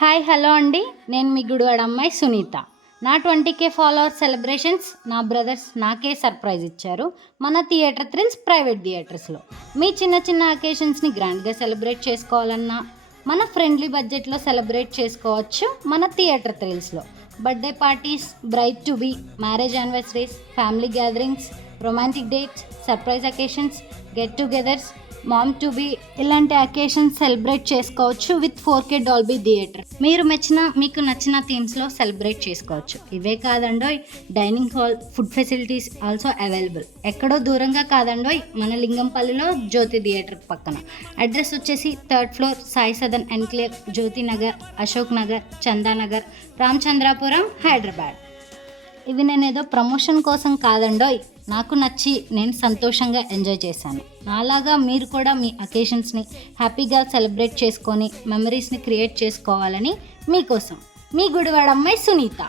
Hi hello అండి, నేను మీ గుడివాడ అమ్మాయి సునీత. నా 20K ఫాలోవర్స్ సెలబ్రేషన్స్ నా బ్రదర్స్ నాకే సర్ప్రైజ్ ఇచ్చారు మన థియేటర్ థ్రిల్స్ ప్రైవేట్ థియేటర్స్లో. మీ చిన్న చిన్న అకేషన్స్ని గ్రాండ్గా సెలబ్రేట్ చేసుకోవాలన్నా మన ఫ్రెండ్లీ బడ్జెట్లో సెలబ్రేట్ చేసుకోవచ్చు మన థియేటర్ థ్రిల్స్లో. Birthday parties, bride to be, marriage anniversaries, family gatherings, romantic dates, surprise occasions, get togethers, mom to be ఇలాంటి అకేషన్స్ సెలబ్రేట్ చేసుకోవచ్చు విత్ 4K డాల్బీ థియేటర్. మీకు నచ్చిన థీమ్స్లో సెలబ్రేట్ చేసుకోవచ్చు. ఇవే కాదండోయ్, dining hall, food facilities also available. ఎక్కడో దూరంగా కాదండోయ్, మన లింగంపల్లిలో జ్యోతి థియేటర్ పక్కన. అడ్రస్ వచ్చేసి 3rd floor, Sai Sadan enclave, Jyothi Nagar, Ashok Nagar, Chandanagar, Ramachandrapuram, Hyderabad. ఇవి నేను ఏదో ప్రమోషన్ కోసం కాదండోయ్, నాకు నచ్చి నేను సంతోషంగా ఎంజాయ్ చేశాను. నాలాగా మీరు కూడా మీ అకేషన్స్ని హ్యాపీగా సెలబ్రేట్ చేసుకొని మెమరీస్ని క్రియేట్ చేసుకోవాలని మీకోసం మీ గుడివాడ అమ్మాయి సునీత.